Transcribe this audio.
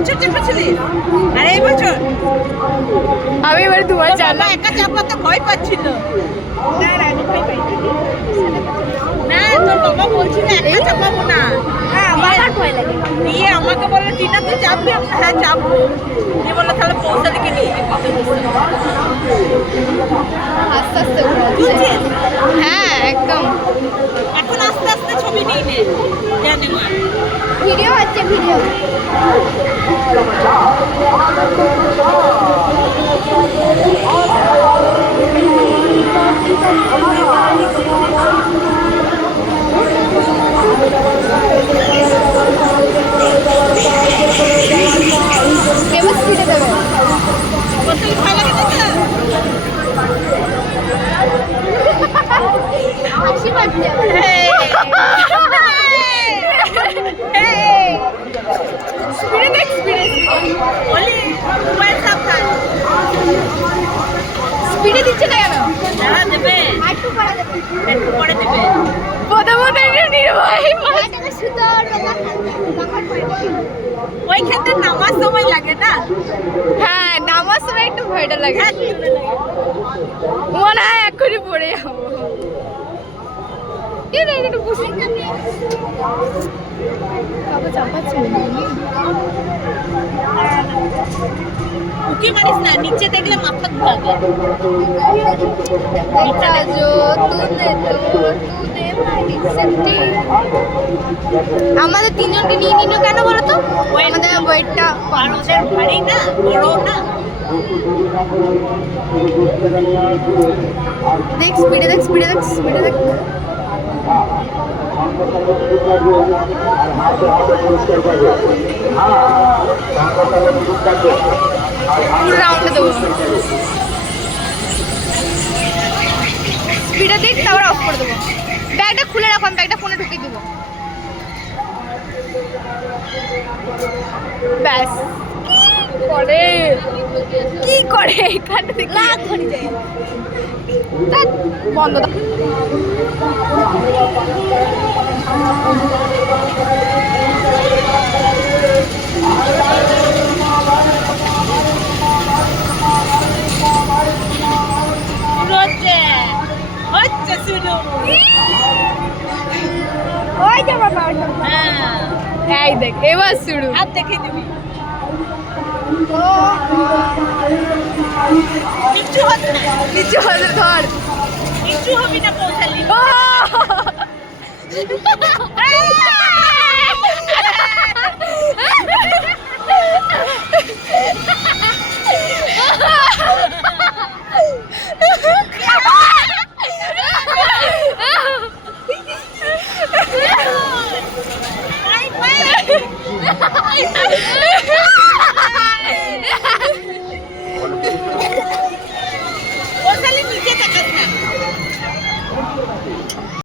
বছর চেপেছিলিস? আর এই বছর? আমি এবার দুবার চাপলাম। একা চাপলাতে ভয় পাচ্ছিল। না তোর বাবা বলছিল একা চাপাবো না। আমার ভয় লাগে। দিয়ে আমাকে বললো টিনা তুই চাপবি? হ্যাঁ চাপবো। দিয়ে বললো তাহলে পৌঁছালিকে নিয়ে যাবি। আস্তে আস্তে বুঝছিস? হ্যাঁ একদম। এখন আস্তে আস্তে ছবি নিয়ে নে জানে মা। ভিডিও হচ্ছে ভিডিও। এবার স্পিডে দেবে। কতই ভয় লাগে না? হাসি পাচ্ছে। স্পিডে দেখ স্পিডে। বলি মোবাইল সাবধান। স্পিডে দিচ্ছে না কেন? দাঁড়া দেবে। একটু পরে দেবে। একটু পরে দেবে। প্রথমত এটা নির্ভয়। ওইখানটা নামার সময় লাগে না? হ্যাঁ নামার সময় একটু ভয়টা লাগে। হ্যাঁ, চলে লাগে। মনে হয় এক্ষুনি পড়ে যাবো। এটা একটু বসে উকি মারিস না, নিচে দেখলে মাথা ঘুরাবে। আমাদের তিনজনকে নিয়ে নিল কেন বলো তো? আমাদের ওয়েটটা আর ওদের ভারী না, বড় না। দেখ স্পিডে দেখ স্পিডে দেখ স্পিডে দেখ। পুরো রাউন্ডে দেবো। স্পিডে দেখ তারপর অফ করে দেবো। ব্যাগটা খুলে রাখো, আমি ব্যাগটা ফোনে ঢুকিয়ে দেবো। ব্যাস কি করে এখানে থেকে না ধরে যায় বন্ধ। হচ্ছে শুরু। ওই যে বাবা হ্যাঁ, এই দেখ এবার শুরু। হাত দেখে দিবি। নিচু হতে না, নিচু হতে ধর। নিচু হবি না পৌঁছালি। ও